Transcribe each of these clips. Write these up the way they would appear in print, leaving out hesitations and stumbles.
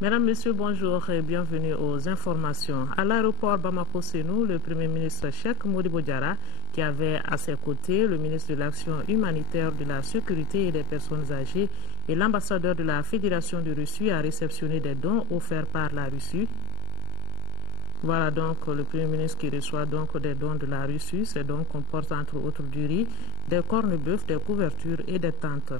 Mesdames, Messieurs, bonjour et bienvenue aux informations. À l'aéroport Bamako-Sénou, le Premier ministre Cheikh Modibo Diarra, qui avait à ses côtés le ministre de l'Action humanitaire, de la Sécurité et des personnes âgées et l'ambassadeur de la Fédération de Russie, a réceptionné des dons offerts par la Russie. Voilà donc le Premier ministre qui reçoit donc des dons de la Russie. Ces dons comportent entre autres du riz, des cornes-bœufs, des couvertures et des tentes.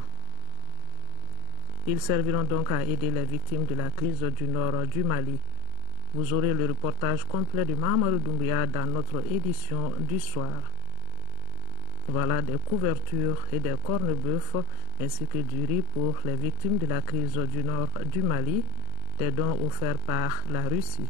Ils serviront donc à aider les victimes de la crise du nord du Mali. Vous aurez le reportage complet de Mahamadou Doumbia dans notre édition du soir. Voilà des couvertures et des cornes-bœufs ainsi que du riz pour les victimes de la crise du nord du Mali, des dons offerts par la Russie.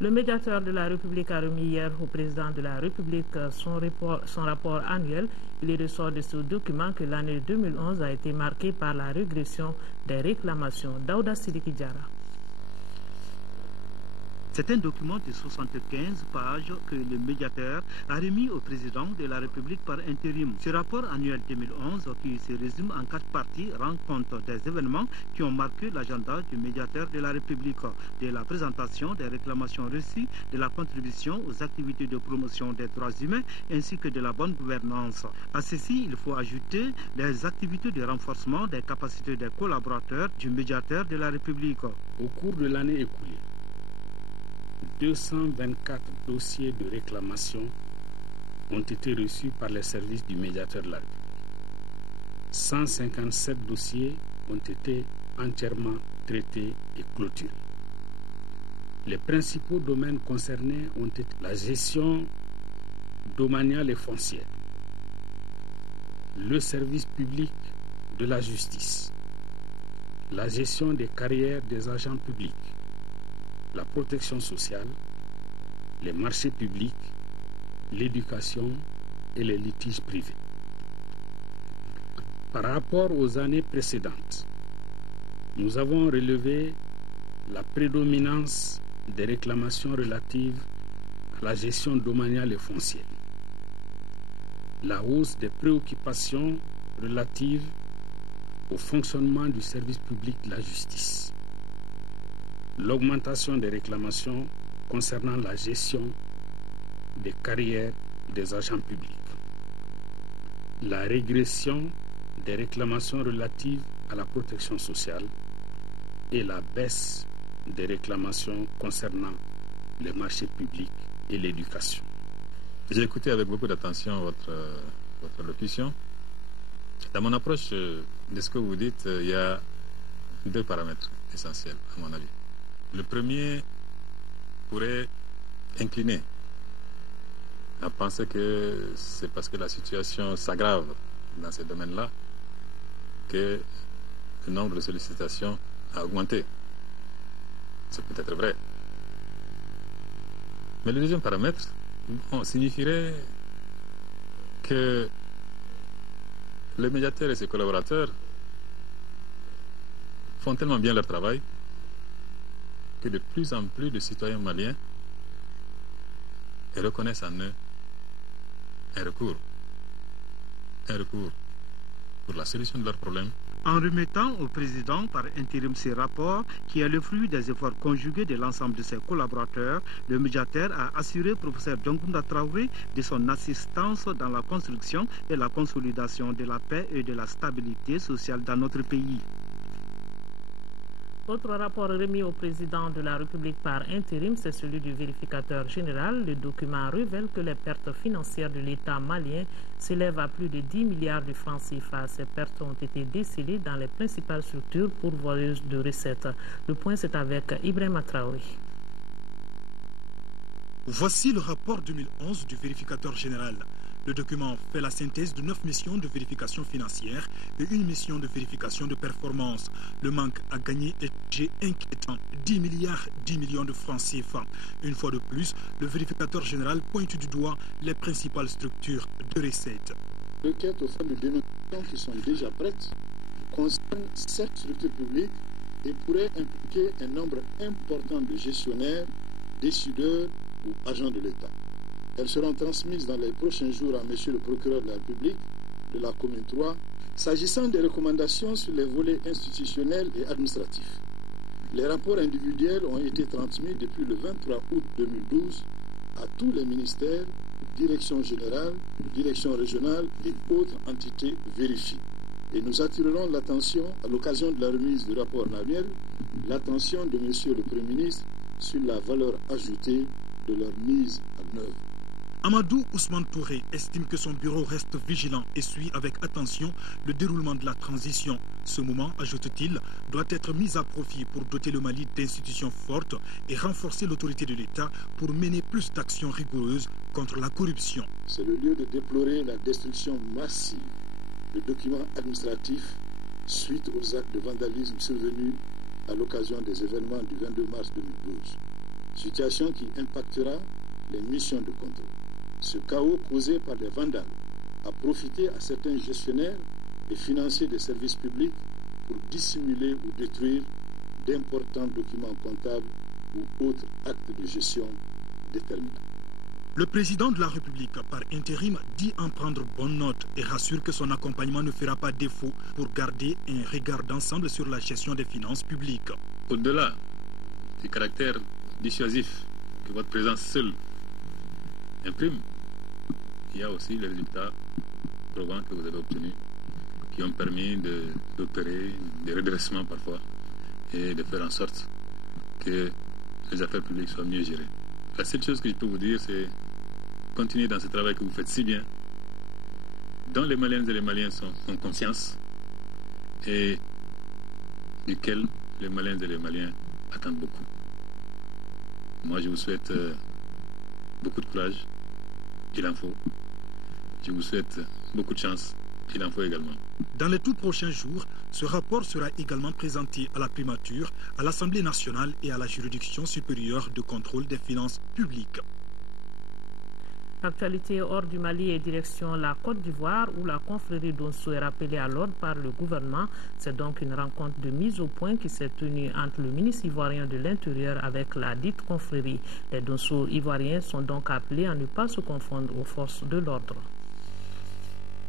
Le médiateur de la République a remis hier au président de la République son rapport annuel. Il ressort de ce document que l'année 2011 a été marquée par la régression des réclamations. Daouda Sidiki Diarra. C'est un document de 75 pages que le médiateur a remis au président de la République par intérim. Ce rapport annuel 2011, qui se résume en 4 parties, rend compte des événements qui ont marqué l'agenda du médiateur de la République, de la présentation des réclamations reçues, de la contribution aux activités de promotion des droits humains, ainsi que de la bonne gouvernance. À ceci, il faut ajouter les activités de renforcement des capacités des collaborateurs du médiateur de la République. Au cours de l'année écoulée, 224 dossiers de réclamation ont été reçus par les services du médiateur de la République. 157 dossiers ont été entièrement traités et clôturés. Les principaux domaines concernés ont été la gestion domaniale et foncière, le service public de la justice, la gestion des carrières des agents publics, la protection sociale, les marchés publics, l'éducation et les litiges privés. Par rapport aux années précédentes, nous avons relevé la prédominance des réclamations relatives à la gestion domaniale et foncière, la hausse des préoccupations relatives au fonctionnement du service public de la justice, l'augmentation des réclamations concernant la gestion des carrières des agents publics, la régression des réclamations relatives à la protection sociale et la baisse des réclamations concernant les marchés publics et l'éducation. J'ai écouté avec beaucoup d'attention votre locution. Dans mon approche de ce que vous dites, il y a 2 paramètres essentiels, à mon avis. Le premier pourrait incliner à penser que c'est parce que la situation s'aggrave dans ces domaines-là que le nombre de sollicitations a augmenté. C'est peut-être vrai. Mais le deuxième paramètre signifierait que le médiateur et ses collaborateurs font tellement bien leur travail que de plus en plus de citoyens maliens reconnaissent en eux un recours pour la solution de leurs problèmes. En remettant au président par intérim ces rapports, qui est le fruit des efforts conjugués de l'ensemble de ses collaborateurs, le médiateur a assuré le professeur Diongounda Traoré de son assistance dans la construction et la consolidation de la paix et de la stabilité sociale dans notre pays. Autre rapport remis au président de la République par intérim, c'est celui du vérificateur général. Le document révèle que les pertes financières de l'État malien s'élèvent à plus de 10 milliards de francs CFA. Ces pertes ont été décelées dans les principales structures pourvoyeuses de recettes. Le point, c'est avec Ibrahima Traoré. Voici le rapport 2011 du vérificateur général. Le document fait la synthèse de 9 missions de vérification financière et une mission de vérification de performance. Le manque à gagner est inquiétant, 10 millions de francs CFA. Une fois de plus, le vérificateur général pointe du doigt les principales structures de recettes. Requêtes au sein de dénonciations qui sont déjà prêtes concernent 7 structures publiques et pourraient impliquer un nombre important de gestionnaires, décideurs ou agents de l'État. Elles seront transmises dans les prochains jours à Monsieur le procureur de la République de la commune 3, s'agissant des recommandations sur les volets institutionnels et administratifs. Les rapports individuels ont été transmis depuis le 23 août 2012 à tous les ministères, directions générales, directions régionales et autres entités vérifiées. Et nous attirerons l'attention, à l'occasion de la remise du rapport annuel, l'attention de Monsieur le Premier ministre sur la valeur ajoutée de leur mise en œuvre. Amadou Ousmane Touré estime que son bureau reste vigilant et suit avec attention le déroulement de la transition. Ce moment, ajoute-t-il, doit être mis à profit pour doter le Mali d'institutions fortes et renforcer l'autorité de l'État pour mener plus d'actions rigoureuses contre la corruption. C'est le lieu de déplorer la destruction massive de documents administratifs suite aux actes de vandalisme survenus à l'occasion des événements du 22 mars 2012. Situation qui impactera les missions de contrôle. Ce chaos causé par des vandales a profité à certains gestionnaires et financiers des services publics pour dissimuler ou détruire d'importants documents comptables ou autres actes de gestion déterminants. Le président de la République, par intérim, dit en prendre bonne note et rassure que son accompagnement ne fera pas défaut pour garder un regard d'ensemble sur la gestion des finances publiques. Au-delà du caractère dissuasif que votre présence seule imprime, il y a aussi les résultats probants que vous avez obtenus qui ont permis d'opérer des redressements parfois et de faire en sorte que les affaires publiques soient mieux gérées. La seule chose que je peux vous dire, c'est continuer dans ce travail que vous faites si bien, dont les Maliennes et les Maliens ont conscience et duquel les Maliennes et les Maliens attendent beaucoup. Moi, je vous souhaite beaucoup de courage, il en faut. Je vous souhaite beaucoup de chance, il en faut également. Dans les tout prochains jours, ce rapport sera également présenté à la primature, à l'Assemblée nationale et à la juridiction supérieure de contrôle des finances publiques. Actualité hors du Mali et direction la Côte d'Ivoire où la confrérie d'Onso est rappelée à l'ordre par le gouvernement. C'est donc une rencontre de mise au point qui s'est tenue entre le ministre ivoirien de l'Intérieur avec la dite confrérie. Les Donso ivoiriens sont donc appelés à ne pas se confondre aux forces de l'ordre.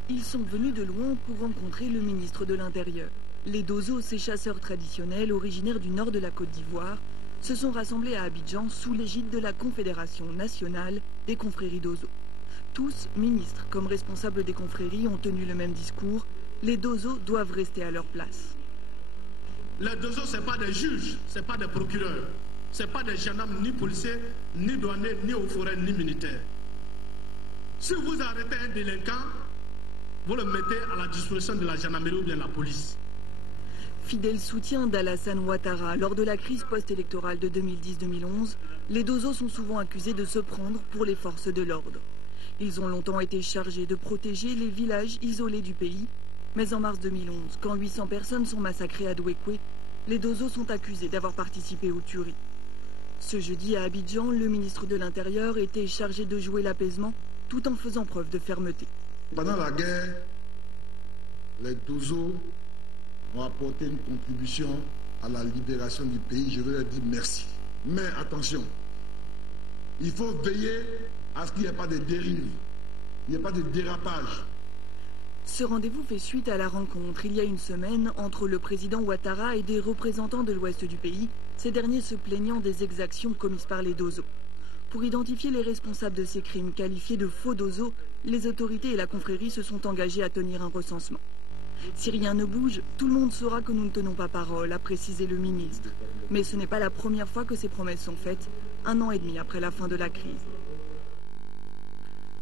Ils sont venus de loin pour rencontrer le ministre de l'Intérieur. Les Dozo, ces chasseurs traditionnels originaires du nord de la Côte d'Ivoire, se sont rassemblés à Abidjan sous l'égide de la Confédération nationale des confréries Dozo. Tous, ministres comme responsables des confréries, ont tenu le même discours. Les Dozo doivent rester à leur place. Les Dozo, ce n'est pas des juges, ce n'est pas des procureurs, ce n'est pas des gendarmes, ni policiers, ni douaniers, ni aux forêts, ni militaires. Si vous arrêtez un délinquant, vous le mettez à la disposition de la gendarmerie ou bien de la police. Fidèle soutien d'Alassane Ouattara lors de la crise post-électorale de 2010-2011, les Dozo sont souvent accusés de se prendre pour les forces de l'ordre. Ils ont longtemps été chargés de protéger les villages isolés du pays. Mais en mars 2011, quand 800 personnes sont massacrées à Douékoué, les Dozo sont accusés d'avoir participé aux tueries. Ce jeudi à Abidjan, le ministre de l'Intérieur était chargé de jouer l'apaisement tout en faisant preuve de fermeté. Pendant la guerre, les Dozo ont apporté une contribution à la libération du pays. Je veux leur dire merci. Mais attention, il faut veiller à ce qu'il n'y ait pas de dérive, il n'y ait pas de dérapage. Ce rendez-vous fait suite à la rencontre il y a une semaine entre le président Ouattara et des représentants de l'ouest du pays, ces derniers se plaignant des exactions commises par les Dozo. Pour identifier les responsables de ces crimes qualifiés de faux Dozo, les autorités et la confrérie se sont engagées à tenir un recensement. Si rien ne bouge, tout le monde saura que nous ne tenons pas parole, a précisé le ministre. Mais ce n'est pas la première fois que ces promesses sont faites, 1 an et demi après la fin de la crise.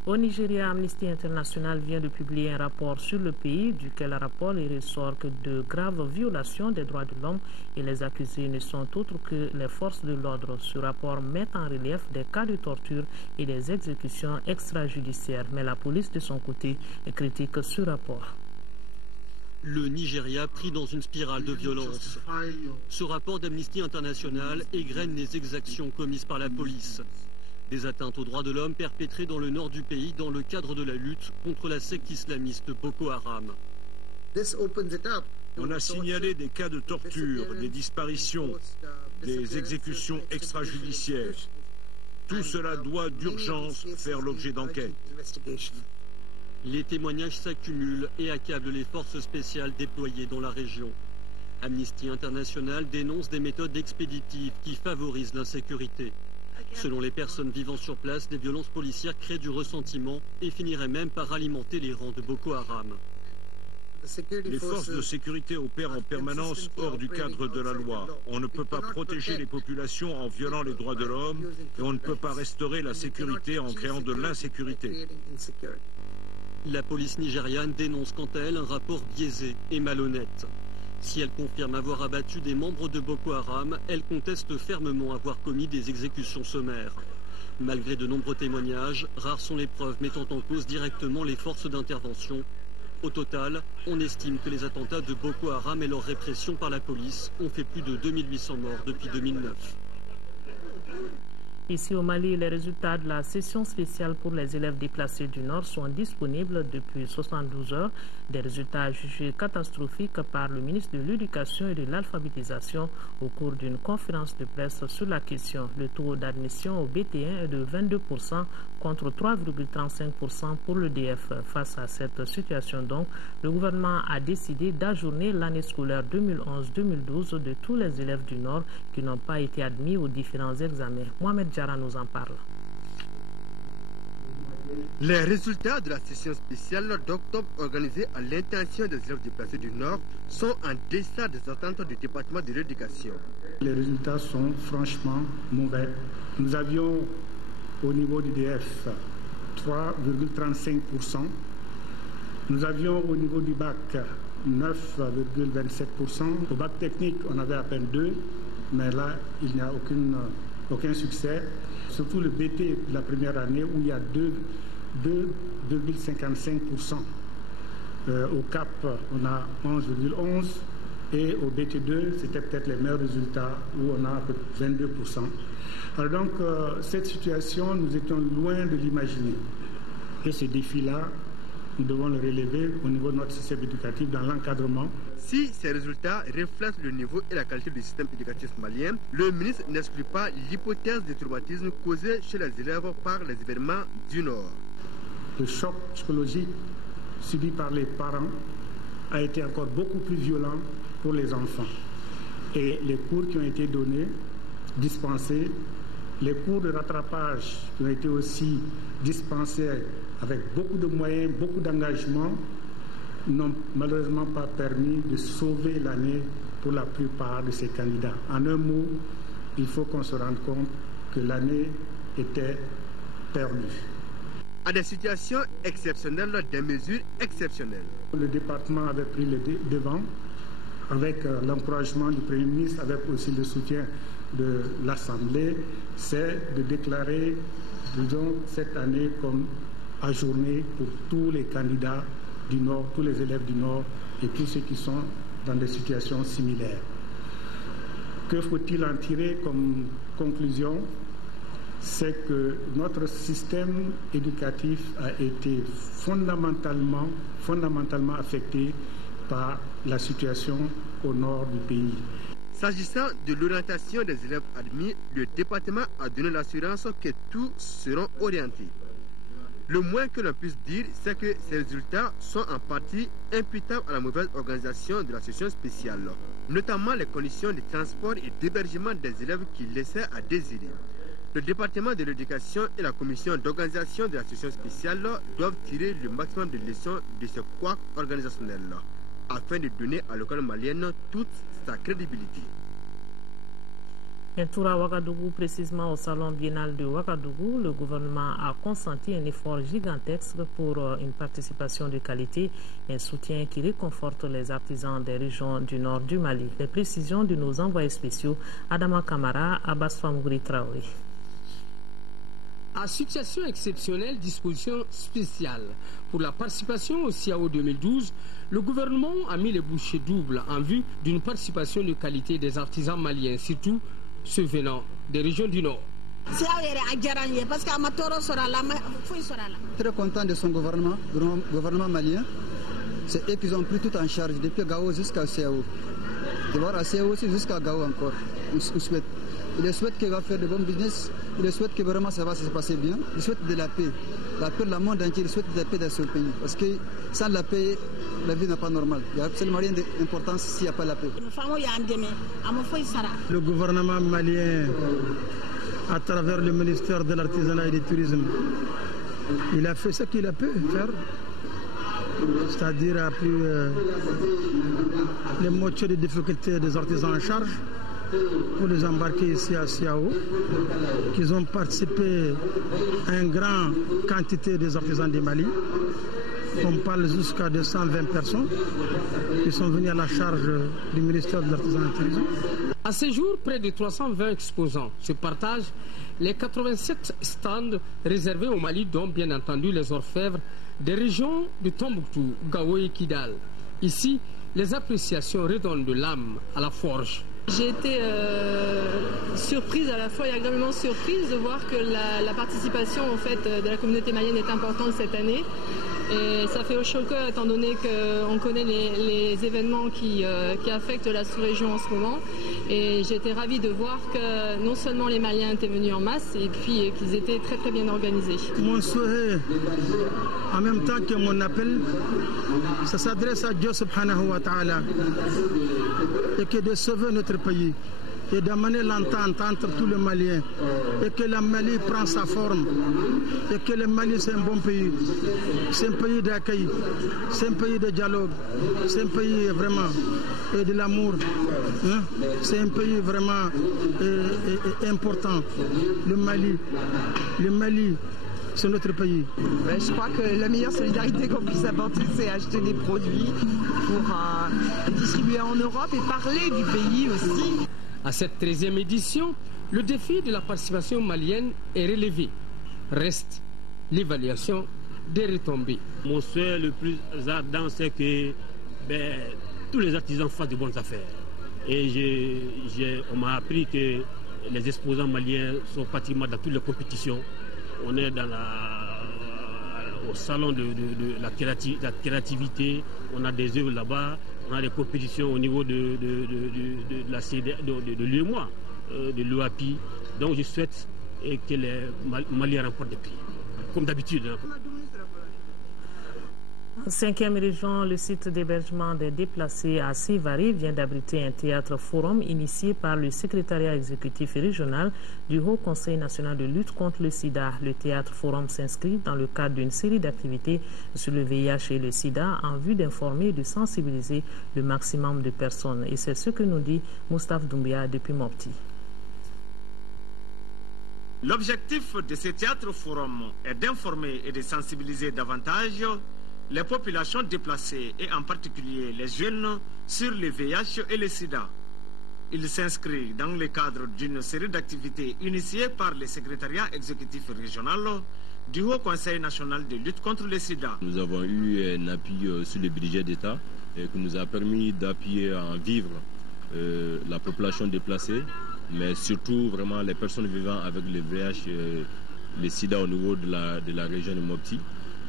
Au Nigeria, Amnesty International vient de publier un rapport sur le pays, duquel rapport il ressort que de graves violations des droits de l'homme et les accusés ne sont autres que les forces de l'ordre. Ce rapport met en relief des cas de torture et des exécutions extrajudiciaires, mais la police de son côté critique ce rapport. Le Nigeria pris dans une spirale de violence. Ce rapport d'Amnesty International égrène les exactions commises par la police. Des atteintes aux droits de l'homme perpétrées dans le nord du pays dans le cadre de la lutte contre la secte islamiste Boko Haram. On a signalé des cas de torture, des disparitions, des exécutions extrajudiciaires. Tout cela doit d'urgence faire l'objet d'enquêtes. Les témoignages s'accumulent et accablent les forces spéciales déployées dans la région. Amnesty International dénonce des méthodes expéditives qui favorisent l'insécurité. Selon les personnes vivant sur place, les violences policières créent du ressentiment et finiraient même par alimenter les rangs de Boko Haram. Les forces de sécurité opèrent en permanence hors du cadre de la loi. On ne peut pas protéger les populations en violant les droits de l'homme et on ne peut pas restaurer la sécurité en créant de l'insécurité. La police nigériane dénonce quant à elle un rapport biaisé et malhonnête. Si elle confirme avoir abattu des membres de Boko Haram, elle conteste fermement avoir commis des exécutions sommaires. Malgré de nombreux témoignages, rares sont les preuves mettant en cause directement les forces d'intervention. Au total, on estime que les attentats de Boko Haram et leur répression par la police ont fait plus de 2800 morts depuis 2009. Ici au Mali, les résultats de la session spéciale pour les élèves déplacés du Nord sont disponibles depuis 72 heures. Des résultats jugés catastrophiques par le ministre de l'Éducation et de l'Alphabétisation au cours d'une conférence de presse sur la question. Le taux d'admission au BT1 est de 22% contre 3,35% pour le DF. Face à cette situation donc, le gouvernement a décidé d'ajourner l'année scolaire 2011-2012 de tous les élèves du Nord qui n'ont pas été admis aux différents examens. Mohamed Diarra nous en parle. Les résultats de la session spéciale d'octobre organisée à l'intention des élèves déplacés du Nord sont en deçà des attentes du département de l'éducation. Les résultats sont franchement mauvais. Nous avions au niveau du DF 3,35%. Nous avions au niveau du bac 9,27%. Au bac technique, on avait à peine 2%, mais là, il n'y a aucun succès. Surtout le BT de la première année où il y a 2,55%. Au CAP, on a 11,11%. Et au BT2, c'était peut-être les meilleurs résultats où on a 22%. Alors donc, cette situation, nous étions loin de l'imaginer. Et ce défi-là, nous devons le relever au niveau de notre système éducatif dans l'encadrement. Si ces résultats reflètent le niveau et la qualité du système éducatif malien, le ministre n'exclut pas l'hypothèse de traumatisme causé chez les élèves par les événements du Nord. Le choc psychologique subi par les parents a été encore beaucoup plus violent pour les enfants. Et les cours qui ont été donnés, dispensés, les cours de rattrapage qui ont été aussi dispensés avec beaucoup de moyens, beaucoup d'engagement, n'ont malheureusement pas permis de sauver l'année pour la plupart de ces candidats. En un mot, il faut qu'on se rende compte que l'année était perdue. À des situations exceptionnelles, des mesures exceptionnelles. Le département avait pris le devant avec l'encouragement du Premier ministre, avec aussi le soutien de l'Assemblée, c'est de déclarer, disons, cette année comme ajournée pour tous les candidats du Nord, tous les élèves du Nord et tous ceux qui sont dans des situations similaires. Que faut-il en tirer comme conclusion? C'est que notre système éducatif a été fondamentalement affecté par la situation au nord du pays. S'agissant de l'orientation des élèves admis, le département a donné l'assurance que tous seront orientés. Le moins que l'on puisse dire, c'est que ces résultats sont en partie imputables à la mauvaise organisation de la session spéciale, notamment les conditions de transport et d'hébergement des élèves qui laissaient à désirer. Le département de l'éducation et la commission d'organisation de la session spéciale doivent tirer le maximum de leçons de ce couac organisationnel afin de donner à l'école malienne toute sa crédibilité. Un tour à Ouagadougou, précisément au salon biennal de Ouagadougou, le gouvernement a consenti un effort gigantesque pour une participation de qualité, un soutien qui réconforte les artisans des régions du nord du Mali. Les précisions de nos envoyés spéciaux, Adama Kamara, Abbas Famougri Traoré. À situation exceptionnelle, disposition spéciale. Pour la participation au CIAO 2012, le gouvernement a mis les bouchées doubles en vue d'une participation de qualité des artisans maliens, surtout ceux venant des régions du Nord. Très content de son gouvernement malien. C'est eux qui ont pris tout en charge, depuis Gao jusqu'à CIAO. De voir à CIAO aussi jusqu'à Gao encore. On souhaite Il souhaite qu'il va faire de bons business. Il souhaite que vraiment ça va se passer bien. Il souhaite de la paix. La paix de la monde entier. Il souhaite de la paix dans ce pays. Parce que sans la paix, la vie n'est pas normale. Il n'y a absolument rien d'important s'il n'y a pas la paix. Le gouvernement malien, à travers le ministère de l'Artisanat et du Tourisme, il a fait ce qu'il a pu faire. C'est-à-dire a pris les moitiés des difficultés des artisans en charge pour les embarquer ici à Siao, qu'ils ont participé à une grande quantité des artisans du Mali. On parle jusqu'à 220 personnes qui sont venues à la charge du ministère de l'Artisanat et du Tourisme. À ce jour, près de 320 exposants se partagent les 87 stands réservés au Mali, dont bien entendu les orfèvres des régions de Tombouctou, Gao et Kidal. Ici, les appréciations redonnent de l'âme à la forge. J'ai été surprise, à la fois agréablement surprise de voir que la participation en fait, de la communauté malienne est importante cette année. Et ça fait chaud au cœur étant donné qu'on connaît les événements qui affectent la sous-région en ce moment. Et j'ai été ravie de voir que non seulement les Maliens étaient venus en masse, et puis qu'ils étaient très très bien organisés. Mon souhait, en même temps que mon appel, ça s'adresse à Dieu subhanahu wa ta'ala, et que de sauver notre pays et d'amener l'entente entre tous les Maliens, et que le Mali prend sa forme, et que le Mali c'est un bon pays, c'est un pays d'accueil, c'est un pays de dialogue, c'est un pays vraiment de l'amour, hein? C'est un pays vraiment important. Le Mali, c'est notre pays. Je crois que la meilleure solidarité qu'on puisse apporter, c'est acheter des produits pour distribuer en Europe et parler du pays aussi. À cette 13e édition, le défi de la participation malienne est relevé. Reste l'évaluation des retombées. Mon souhait le plus ardent, c'est que tous les artisans fassent de bonnes affaires. Et on m'a appris que les exposants maliens sont pratiquement dans toutes les compétitions. On est au salon de la créativité, on a des œuvres là-bas, on a des compétitions au niveau de la CD, de l'UEMOA, de l'UAPI. Donc je souhaite que les Maliens remportent des prix, comme d'habitude. En 5e région, le site d'hébergement des déplacés à Sivary vient d'abriter un théâtre forum initié par le secrétariat exécutif régional du Haut Conseil national de lutte contre le sida. Le théâtre forum s'inscrit dans le cadre d'une série d'activités sur le VIH et le sida en vue d'informer et de sensibiliser le maximum de personnes. Et c'est ce que nous dit Moustapha Doumbia depuis Mopti. L'objectif de ce théâtre forum est d'informer et de sensibiliser davantage les populations déplacées et en particulier les jeunes sur le VIH et le sida. Il s'inscrit dans le cadre d'une série d'activités initiées par le secrétariat exécutif régional du Haut Conseil national de lutte contre le sida. Nous avons eu un appui sur le budget d'État qui nous a permis d'appuyer en vivre la population déplacée, mais surtout vraiment les personnes vivant avec le VIH et le sida au niveau de la région de Mopti.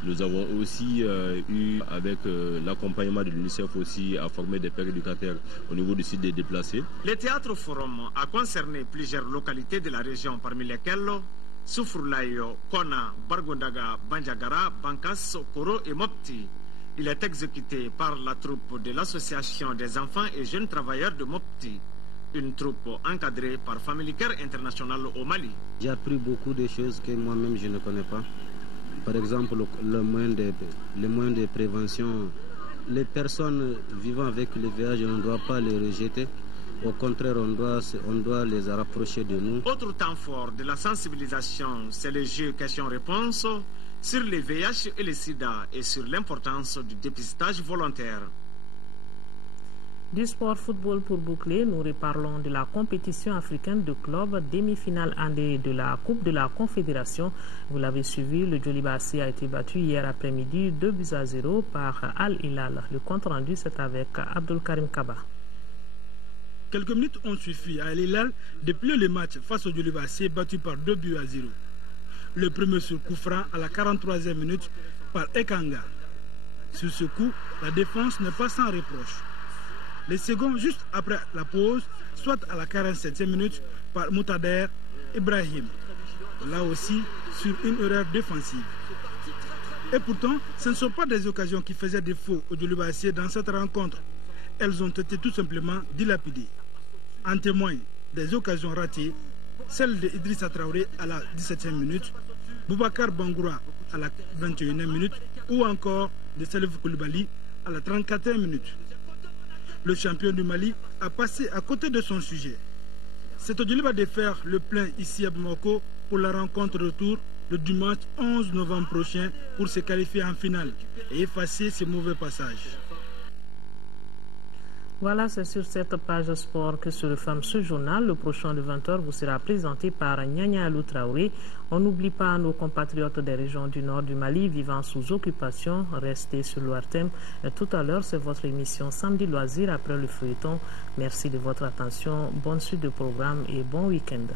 Nous avons aussi eu, avec l'accompagnement de l'UNICEF aussi, à former des pères éducateurs au niveau du site des déplacés. Le théâtre forum a concerné plusieurs localités de la région, parmi lesquelles Soufroulayo, Kona, Bargondaga, Bandiagara, Bankas, Koro et Mopti. Il est exécuté par la troupe de l'Association des enfants et jeunes travailleurs de Mopti, une troupe encadrée par Family Care International au Mali. J'ai appris beaucoup de choses que moi-même je ne connais pas. Par exemple, le moyen de prévention. Les personnes vivant avec le VIH, on ne doit pas les rejeter. Au contraire, on doit les rapprocher de nous. Autre temps fort de la sensibilisation, c'est le jeu questions-réponses sur le VIH et le sida et sur l'importance du dépistage volontaire. Du sport football pour boucler, nous reparlons de la compétition africaine de clubs demi-finale andée de la Coupe de la Confédération. Vous l'avez suivi, le Djolibassi a été battu hier après-midi 2-0 par Al Hilal. Le compte rendu, c'est avec Abdul Karim Kaba. Quelques minutes ont suffi à Al Hilal de plier le match face au Djolibassi battu par 2-0. Le premier sur coup franc à la 43e minute par Ekanga. Sur ce coup, la défense n'est pas sans reproche. Les seconds, juste après la pause, soit à la 47e minute, par Moutader Ibrahim, là aussi sur une erreur défensive. Et pourtant, ce ne sont pas des occasions qui faisaient défaut au Djolibassé dans cette rencontre. Elles ont été tout simplement dilapidées. En témoignent des occasions ratées, celle de Idrissa Traoré à la 17e minute, Boubacar Bangoura à la 21e minute ou encore de Salif Koulibaly à la 34e minute. Le champion du Mali a passé à côté de son sujet. C'est au Djoliba de faire le plein ici à Bamako pour la rencontre retour le dimanche 11 novembre prochain pour se qualifier en finale et effacer ces mauvais passages. Voilà, c'est sur cette page sport que se referme ce journal. Le prochain de 20h vous sera présenté par Nyanya Alou Traoré. On n'oublie pas nos compatriotes des régions du nord du Mali vivant sous occupation. Restez sur l'ORTM. Tout à l'heure, c'est votre émission Samedi Loisirs après le feuilleton. Merci de votre attention. Bonne suite de programme et bon week-end.